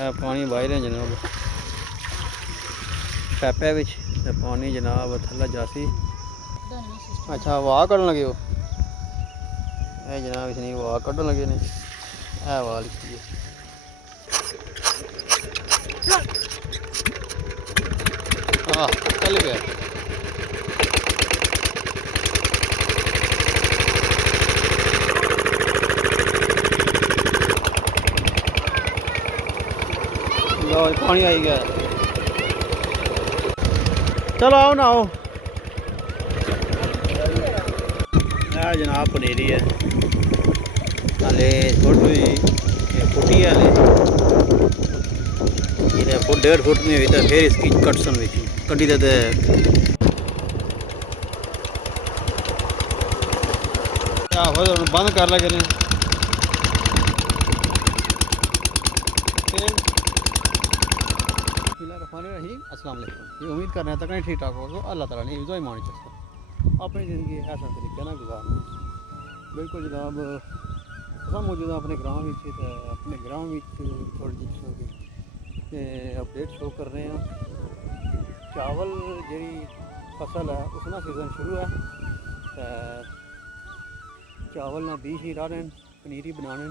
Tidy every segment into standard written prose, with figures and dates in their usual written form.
पानी बाहर है जनाब पैपे विच ते पानी जनाब थल्ले जासी। अच्छा वाह कड्ढन लगे हो जनाब इसने वाह कड्ढन लगे ने वाह लिखी है। चल गया लो पानी आई गया। चलो आओ ना आओ जनाब पनीरी है हाले थोड़ी फुटी है हाले ये फुट 1.5 फुट नहीं हुई तो फिर इसकी कटसन हुई थी कटी देते बंद कर लगे ने। अस्सलाम वालेकुम ये उम्मीद कर रहे हैं तक नहीं ठीक ठाक हो तो अल्लाह ताला ने इज़्ज़त मानी चाहिए अपनी ज़िंदगी ऐसा तरीके ना गुजारना बिल्कुल जनाब अस मौजूद अपने ग्राम अपने ग्राम थोड़ी जी अपडेट शो कर रहे हैं। चावल जी फसल है उसका सीजन शुरू है चावल ना बीज ही रहा पनीरी बनाने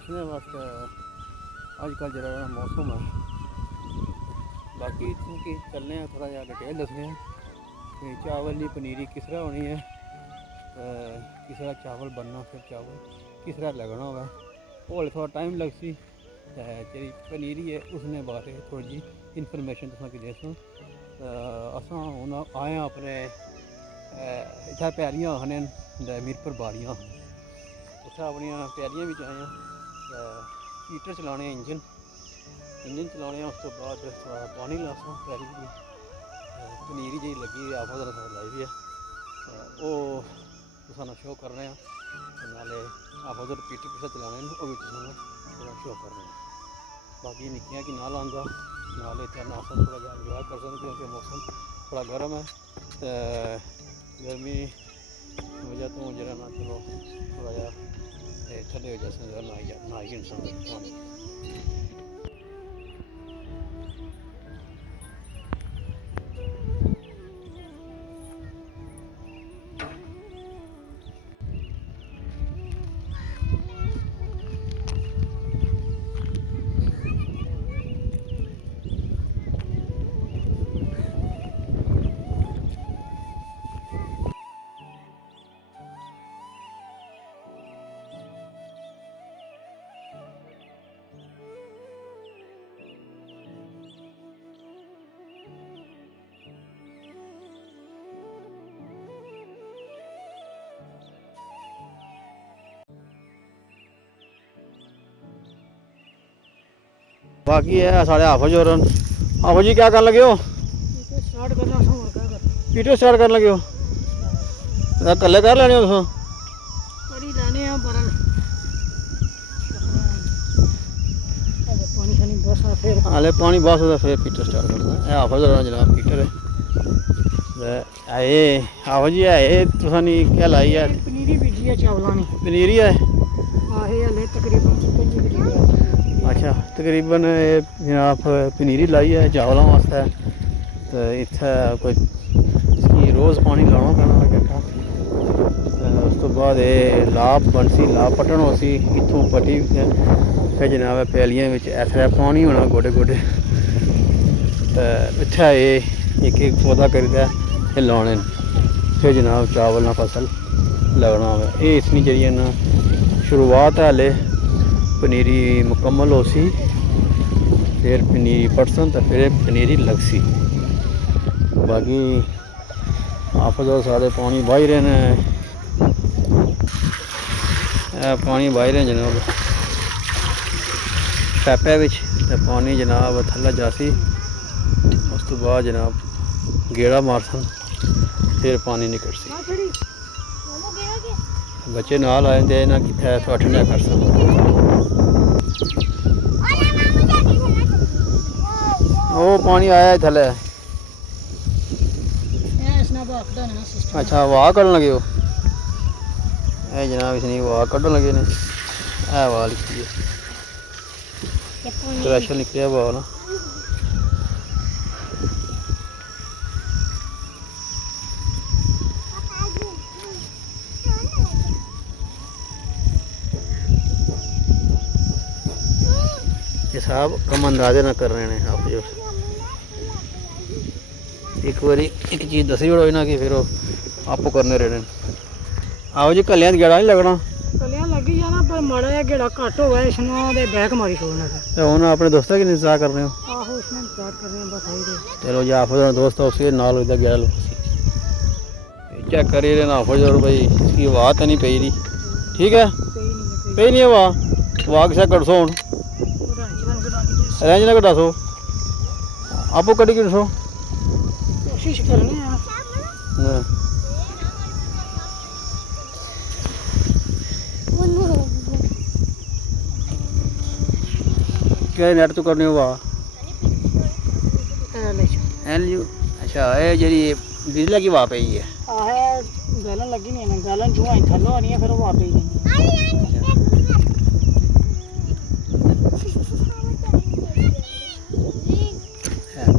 उसने वास्ते अजकल जरा मौसम है बाकी क्योंकि चलने हैं थोड़ा जहा डिटेल दसने हैं कि चावल की पनीरी किस तरह होनी है किस तरह चावल बनना फिर चावल किस तरह लगना होगा वो थोड़ा टाइम लगसी जी पनीरी है उसने बारे थोड़ी जी इन्फॉर्मेशन तुसा की देसो। असा हूँ आए अपने इतना प्यारियां आखने मीरपुर बाड़ियाँ उत्थे अपन प्यारियां भी आए हीटर चलाने इंजन चलाने उस तो बाद थोड़ा पानी लासा प्यारी की पनीरी जी लगी आपस लाई भी है वो तुसानू शो कर रहे हैं नाले आपस पीटर पिछा चलाने वो भी तुसानू थोड़ा शो कर रहे हैं। बाकी निक्कियां कि नाल आंदा नाले इतना नासा थोड़ा जहा इंजॉय कर सकते क्योंकि मौसम थोड़ा गर्म है तो गर्मी वजह तो जरा ना चलो थोड़ा जहा ठंडे हो जैसे नहाई इंसान बाकी है साढ़े हाफज और हाफज जी क्या कर लगे हो पीटर स्टार्ट कर लगे हो कल्ले कर लेने हो हाले पानी बस फिर पीटर स्टार्ट करना हाफज और जनाब पीटर है हाफज जी है तुसा क्या लाई है पनीरी बीजी है चावलों पनीरी है अच्छा तकरीबन जनाब पनीरी लाई है चावलों वास्ते तो इत्थे कोई इसकी रोज़ पानी लाना पैना इकट्ठा उस तो बाद लाभ बनसी लाभ पट्टन होसी इत्थों पट्टी फिर जनाब पैलियां ऐसा पानी होना गोडे गोडे इत्थे एक एक पौधा करियै लाने फिर जनाब चावल ना फसल लगना हो ये इसकी जी ना शुरुआत है हाले पनीरी मुकम्मल हो सी फिर पनीरी पटसन तो फिर पनीरी लगसी। बाकी आपस सारे पानी बाही रहे हैं पानी बाही रहे जनाब पैपे विच ते पानी जनाब थल्ले जासी उस तो बाद जनाब गेड़ा मारसन फिर पानी निकलसी बच्चे नाल आए थे ना कितने थोड़ा ठंडा कर सकते वो पानी आया है थले अच्छा वाह कड्ढन लगे हो जनाब इसने वाह कड्ढन लगे ने वाह लिखी है स्पेशल निकलिया हुआ ना। ये साहब कम अंदाजे ना कर रहे हैं आप जो एक बारी एक चीज़ दसी बड़ो ना कि फिर आप करने रहने। आओ जी कलियां गेड़ा नहीं लगना। कलियां लगी जाना पर माड़ा जिहा गेड़ा घट हो गया इसने दे बैक मारी छोड़ना था। तो हुन अपने दोस्तों की इंतजार कर रहे हो? आहो इसने इंतजार कर रहे हैं बस आई दे। चलो जी आप दोस्त उसके नाल इधर गेड़ा लो चेक करिए ना हो जाओ भाई इसकी आवाज़ तो नहीं पई रही। ठीक है पई नहीं आवाज़ आवाज़ किसा कट सो हूँ रेंज ना कटा सो आपो कटी कि सो कोशिश करनी है। क्या नेट तो करनी हुआ एल यू अच्छा ये जी डीजल की वाह पई है गैलन लगी नहीं है गैलन जो आई थल्लो आनी है फिर वो वाह पई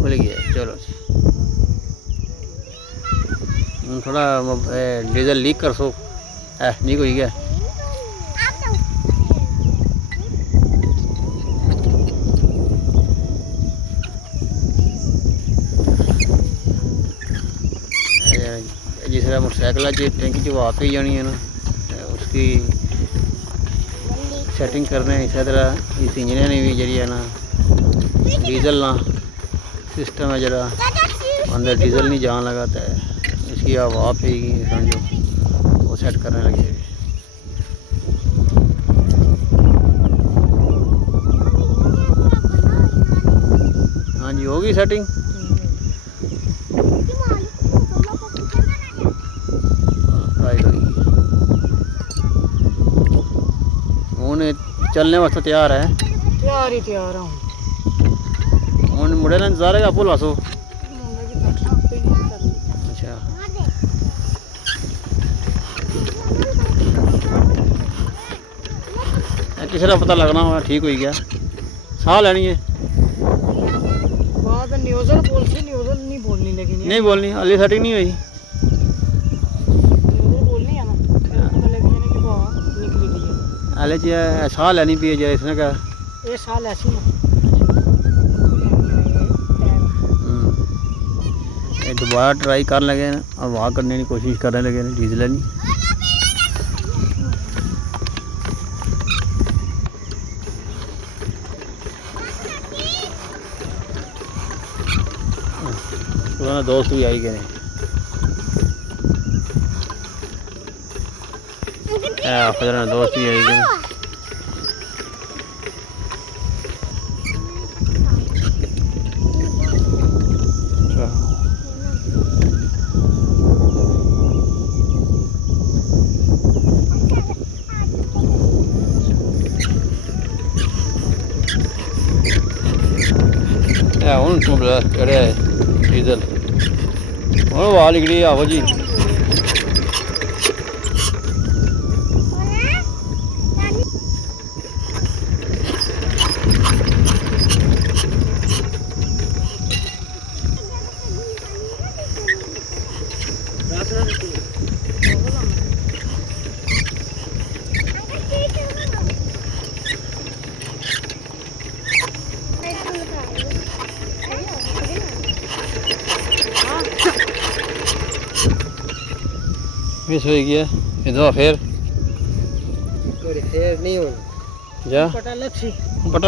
खुल गया। चलो थोड़ा डीजल लीक कर सो नहीं कोई गया जिस तरह मोटरसाइकिल की टैंकी जो आप ही जानी है ना उसकी सेटिंग करने इसी तरह इस इंजन ने भी जरिए ना डीजल ना सिस्टम है जरा अंदर डीजल नहीं जान लगा तो इसकी हवा पेगी समझो वो सेट करने लगे। हाँ जी होगी सेटिंग। हूँ चलने वास्ते तैयार है तैयार हूँ हूँ मुड़े ना इंतजार है आपको लासो। अच्छा किसी का पता लगना हुआ ठीक हो गया साह लैनी है बात न्यूज़ल न्यूज़ल नहीं बोलनी लेकिन नहीं बोलनी हाली सेटिंग नहीं हुई बोलनी है ना पता लग जाने कि वाह निकली गई है हाले साह लैनी पी है इसने क्या ये साल ऐसी है दोबारा ट्राई कर लगे और वहाँ करने की कोशिश करने लगे डीजल नहीं पुराना दोस्त भी आई गए पुराना दोस्त भी आई गए हूँ चढ़िया है डीजल हूँ वाह निकली आहो जी मिस हो गया इधर फिर नहीं हो जा पटा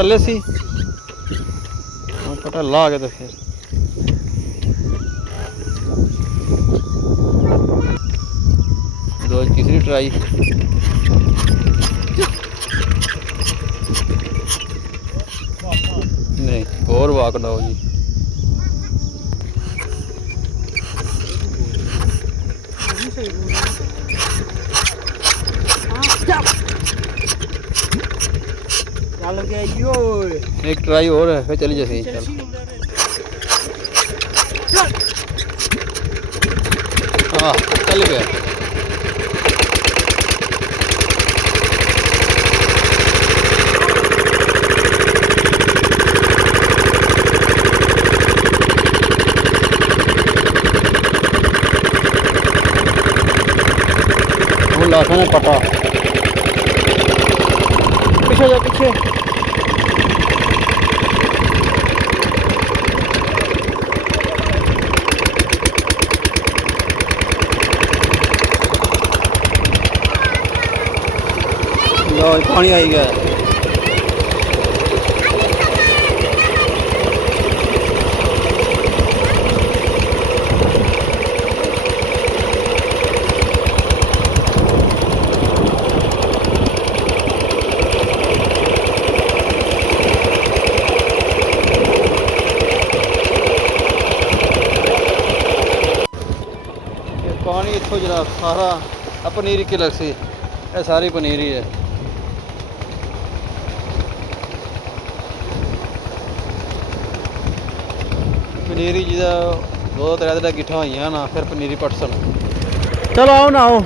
ले सी पटा ला के तो फिर दो तीसरी ट्राई नहीं और वाक डाओ जी एक ट्राई और है फिर चली जैसे चल हाँ चल गया गिलासों में पटा पीछे जा पीछे। लो पानी आई गया। पानी इतों जरा सारा पनीर की लस्सी ये सारी पनीर ही है। पनीरी जिदा दो त्रै दिन किट्ठा हुई ना फिर पनीरी पटसन। चलो आओ ना आओ।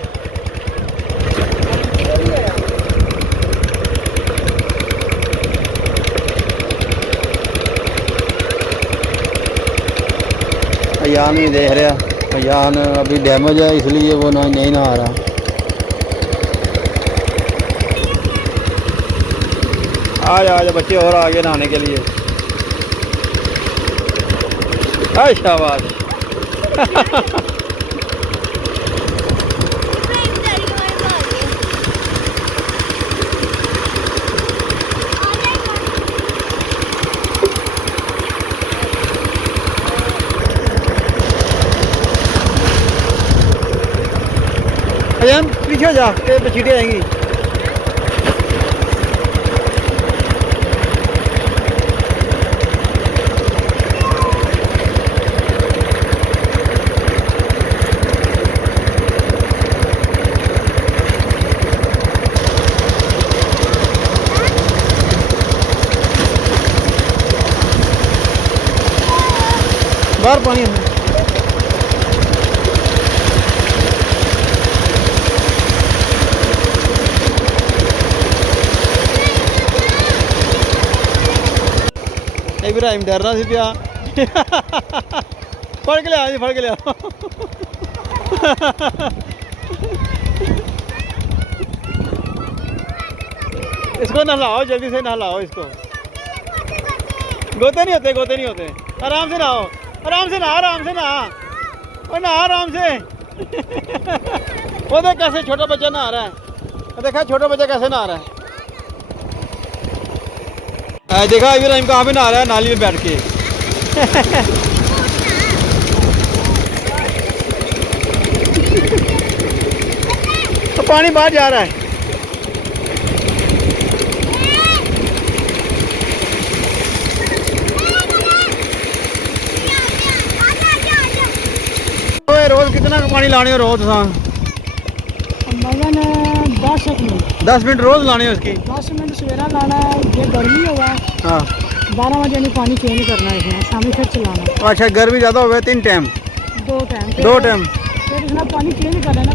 अयान भी देख रहा, अयान अभी डैमेज है इसलिए वो नहीं नहा रहा। आज बच्चे और आगे नहाने के लिए। शाबाश। अजन पीछे जा, ये चीटें आएंगी। बाहर पानी है। इब्राहिम डरना सी पिया। फड़ के लिया जी, फड़ के लिया। इसको नहलाओ, जल्दी से नहलाओ इसको। गोते नहीं होते, गोते नहीं होते। आराम से नहाओ, आराम से नहा, आराम से नहा, और नहा आराम से। वो देख कैसे छोटा बच्चा नहा रहा है, देखा छोटा बच्चा कैसे नहा रहा है। देखा इब्राहिम कहाँ पे नहा रहा है, नाली में बैठ के। तो पानी बाहर जा रहा है। रोज कितना पानी लाने हो रोज? मगन 10 मिनट 10 मिनट रोज लाने हो उसकी। 10 मिनट सवेरा लाना है, ये गर्मी होगा। हाँ 12 बजे नहीं पानी चेंज करना है इसमें, शामी फिर चलाना। अच्छा गर्मी ज़्यादा हो गया, 3 टाइम 2 टाइम फिर इसमें पानी चेंज कर लेना।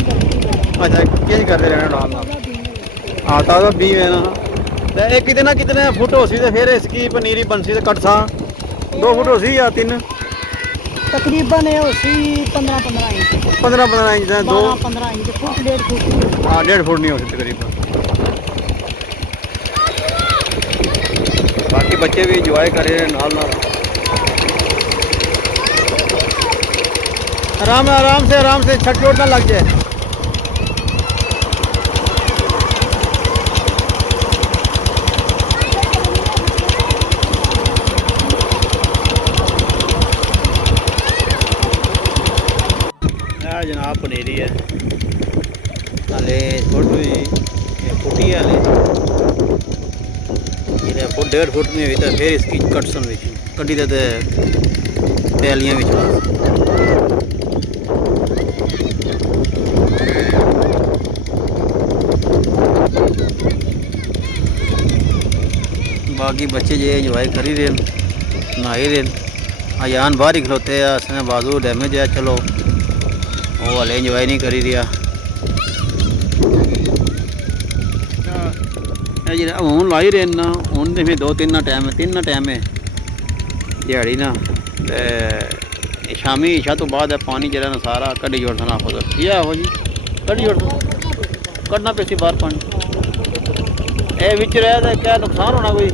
अच्छा चेंज करते रहना डालना। हाँ ताज़ा बी है ना। तो ये कितने फुट हो सी, फिर इसकी पनीरी बन सी कट सा 2 फुट हो सी या 3? तकरीबन है उसी 15-15 inch. 15-15 inch 12-15 inch, foot 1.5 foot. हाँ 1.5 फुट नहीं हो सकती तकरीबन। बाकी बच्चे भी इंजॉय कर रहे हैं नाल। आराम से छट चोट ना लग जाए। जनाब पनीरी है हाले थोड़ी फुटी है, हाले फुट 1.5 फुट नहीं हुई तो फिर इसकी कटसन कड्डी दे तैलियां बाकी बच्चे जो इंजॉय कर ही रहे, नहा ही रहे। अयान बाहर ही खलोते हैं, असने बाजू डैमेज है। चलो वो हले इंजॉय नहीं करी रहा। हूँ लाई रहे ना, हूँ तो फिर 2-3 टाइम 3 टाइम है दिहाड़ी ना। शामी इशा तो बाद है पानी जरा ना सारा कड्डी जोड़ सना खुद। ये आहो जी कड्डी जोड़ ਕੱਢਣਾ ਪਿਆ ਸੀ ਬਾਹਰ ਪਾਣੀ ਇਹ ਵਿੱਚ ਰਹਿ ਤਾਂ ਕਿਆ ਨੁਕਸਾਨ ਹੋਣਾ ਕੋਈ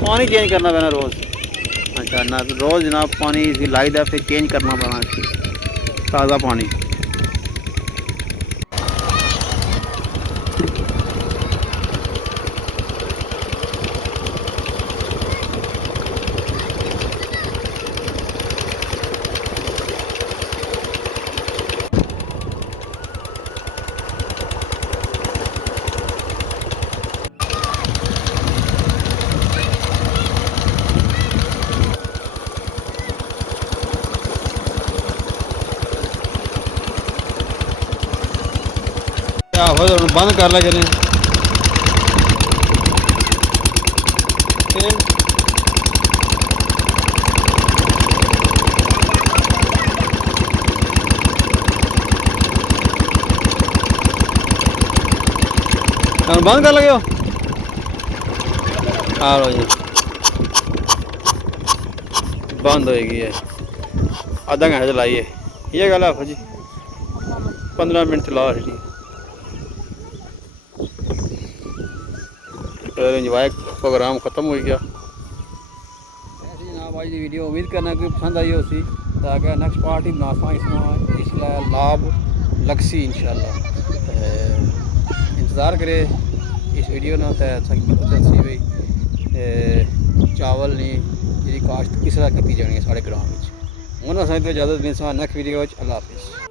ਪਾਣੀ ਚੇਂਜ ਕਰਨਾ ਪੈਣਾ ਰੋਜ਼ अच्छा ना रोज़ जनाब पानी इसकी लाइट है फिर चेंज करना पैना इसकी ताज़ा पानी बंद कर ला करें बंद कर लगे हो आ लो जी बंद होएगी है आधा घंटा चलाइए ये गल है जी 15 मिनट चलाओ जी इंजॉय प्रोग्राम खत्म हो गया ऐसी जनाब आज की वीडियो उम्मीद करना कि पसंद आई हो सी ताकि नेक्स्ट पार्ट ही बनासा इसलिए लाभ लगसी इंशाल्लाह इंतज़ार करे इस वीडियो ना तो पता सी भाई चावल नहीं जी काश्त किस तरह की जानी है साढ़े ग्राम में उन्होंने तो इजाज़त नहीं नेक्स्ट वीडियो अल्लाह हाफिज़।